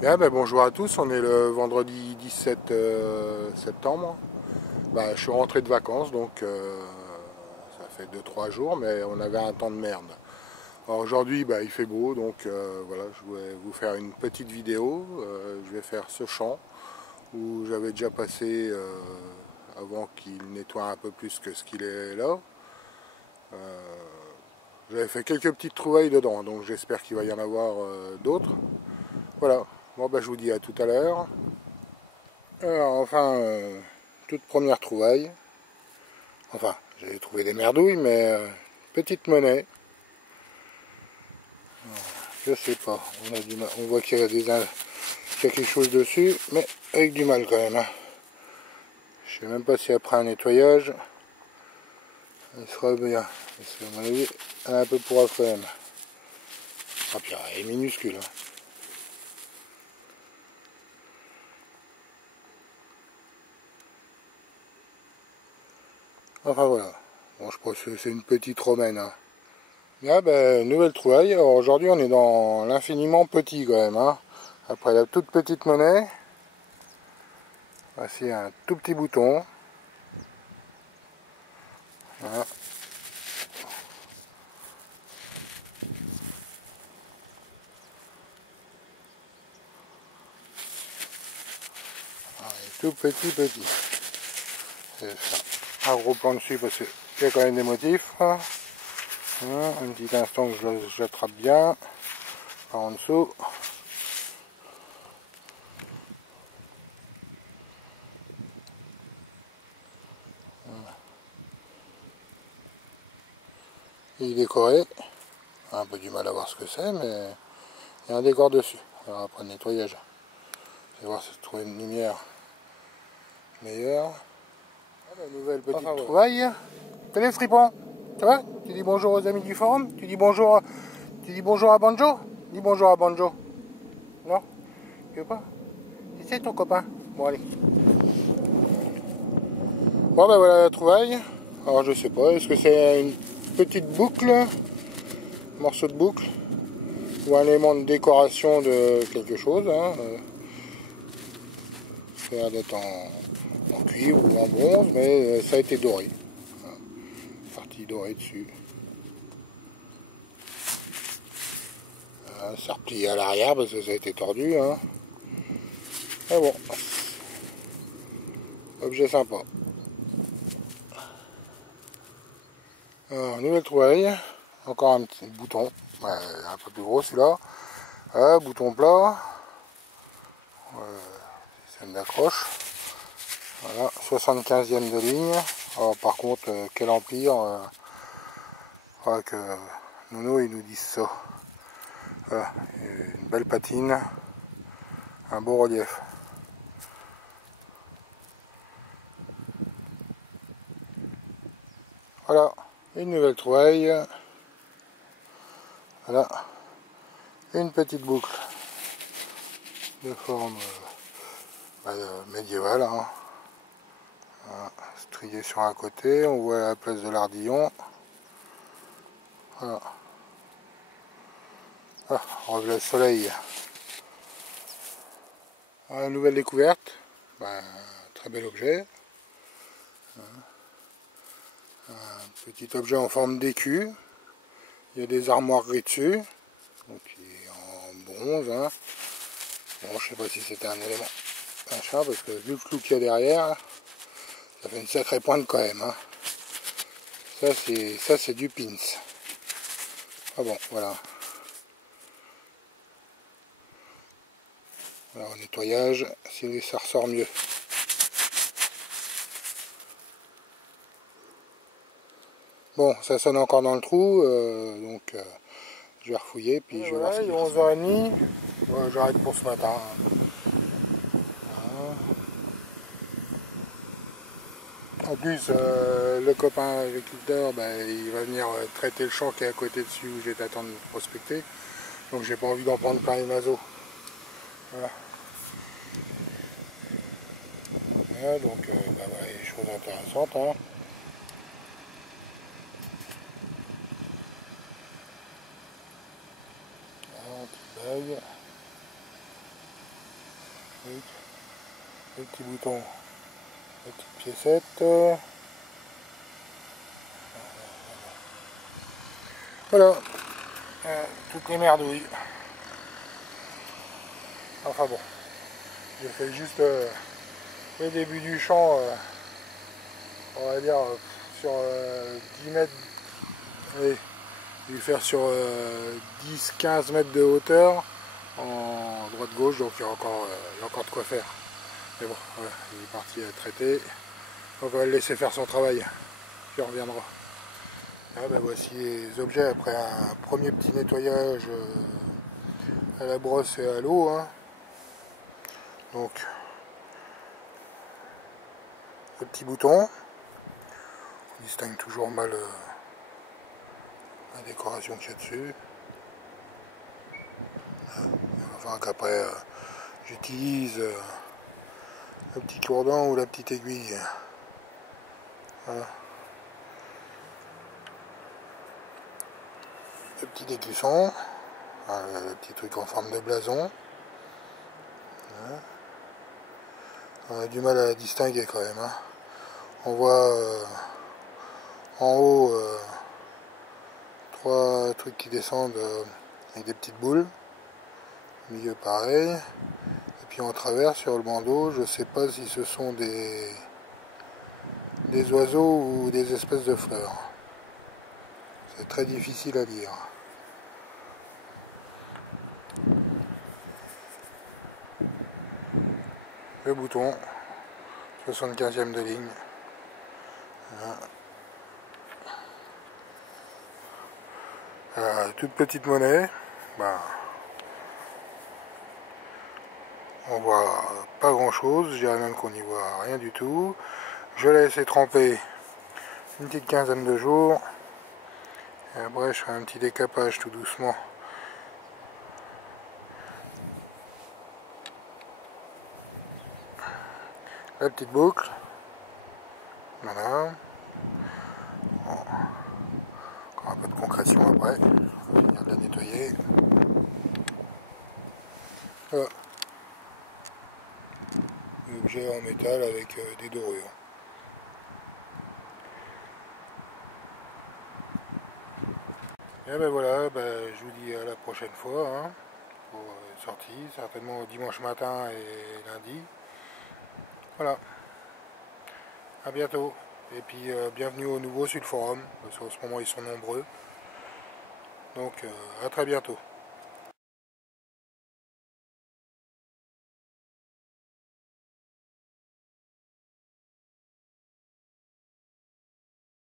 Bien, bonjour à tous, on est le vendredi 17 septembre. Je suis rentré de vacances, donc ça fait 2 3 jours, mais on avait un temps de merde. Alors aujourd'hui, il fait beau, donc voilà, je voulais vous faire une petite vidéo. Je vais faire ce champ où j'avais déjà passé avant qu'il nettoie un peu plus que ce qu'il est là. J'avais fait quelques petites trouvailles dedans, donc j'espère qu'il va y en avoir d'autres. Voilà, je vous dis à tout à l'heure. Alors enfin, toute première trouvaille. Enfin, j'ai trouvé des merdouilles, mais petite monnaie. Je sais pas, on a du mal. On voit qu'il y a qu'il y a quelque chose dessus, mais avec du mal quand même. Hein. Je sais même pas si après un nettoyage, elle sera bien. Parce qu'à mon avis, elle est un peu pourrave quand même. Ah puis elle est minuscule. Hein. Enfin voilà. Bon, je pense que c'est une petite romaine. Hein. Là, nouvelle trouvaille. Alors aujourd'hui, on est dans l'infiniment petit quand même. Hein. Après la toute petite monnaie, voici un tout petit bouton. Voilà. Tout petit. Un gros plan dessus parce qu'il y a quand même des motifs. Voilà. Un petit instant que je l'attrape bien par en dessous. Il est décoré. Un peu du mal à voir ce que c'est, mais il y a un décor dessus. Alors après le nettoyage, je vais voir si je trouve une lumière meilleure. La nouvelle petite trouvaille. Salut le fripon, ça va? Tu dis bonjour aux amis du forum? Tu dis bonjour à Banjo? Dis bonjour à Banjo. Non? Tu veux pas? C'est ton copain. Bon allez. Bon voilà la trouvaille. Alors je sais pas, est-ce que c'est une petite boucle, un morceau de boucle, ou un élément de décoration de quelque chose, hein. Ça a l'air d'être en cuivre ou en bronze, mais ça a été doré. Voilà. Partie dorée dessus. C'est replié à l'arrière parce que ça a été tordu. Hein. Mais bon, objet sympa. Alors, nouvelle trouvaille, encore un petit bouton, un peu plus gros celui-là. Bouton plat, système d'accroche. Voilà, 75e de ligne. Alors, par contre, quel empire, faudra que Nono il nous dise ça. Voilà, une belle patine, un beau relief. Voilà, une nouvelle trouvaille. Voilà, une petite boucle de forme médiévale. Hein. Voilà, strié sur un côté, on voit la place de l'Ardillon. Voilà. Ah, reflet le soleil. Voilà, nouvelle découverte. Très bel objet. Un petit objet en forme d'écu. Il y a des armoiries dessus. Donc il est en bronze. Hein. Bon, je sais pas si c'était un élément machin, parce que vu le flou qu'il y a derrière, ça fait une sacrée pointe quand même. Hein. Ça c'est du pins. Ah bon, voilà. Voilà, au nettoyage, si ça ressort mieux. Bon, ça sonne encore dans le trou, donc je vais refouiller, puis je vais voir. Il est 11h30, j'arrête pour ce matin. En plus, le copain agriculteur, il va venir traiter le champ qui est à côté dessus où j'ai d'attendre de prospecter. Donc j'ai pas envie d'en prendre plein les naseaux. Voilà. Voilà, donc voilà, des choses intéressantes. Hein. Voilà, un petit bug. le petit bouton, la petite piécette. Voilà, toutes les merdouilles. Enfin bon, j'ai fait juste le début du champ, on va dire sur 10 mètres, allez, je vais faire sur 10-15 mètres de hauteur en droite-gauche, donc il y a encore de quoi faire. Mais bon, voilà, il est parti à traiter, donc on va le laisser faire son travail, puis on reviendra. Ah ben voici les objets après un premier petit nettoyage à la brosse et à l'eau. Hein. Donc le petit bouton, on distingue toujours mal la décoration qu'il y a dessus. Enfin qu'après j'utilise le petit cordon ou la petite aiguille. Voilà. Le petit décussant, le petit truc en forme de blason. Voilà. On a du mal à la distinguer quand même. Hein. On voit en haut 3 trucs qui descendent avec des petites boules. Au milieu pareil. Et puis en travers sur le bandeau, je ne sais pas si ce sont des oiseaux ou des espèces de fleurs. C'est très difficile à lire. Le bouton, 75e de ligne. Toute petite monnaie. Ben, on voit pas grand chose, je dirais même qu'on n'y voit rien du tout. Je l'ai laissé tremper une petite quinzaine de jours. Et après je ferai un petit décapage tout doucement. La petite boucle. Voilà. Bon. Encore un peu de concrétion après. On va finir de la nettoyer. Voilà. Un objet en métal avec des dorures. Et ben voilà, je vous dis à la prochaine fois hein, pour une sortie, certainement dimanche matin et lundi. Voilà, à bientôt. Et puis bienvenue aux nouveaux sur le forum, parce qu'en ce moment ils sont nombreux. Donc à très bientôt.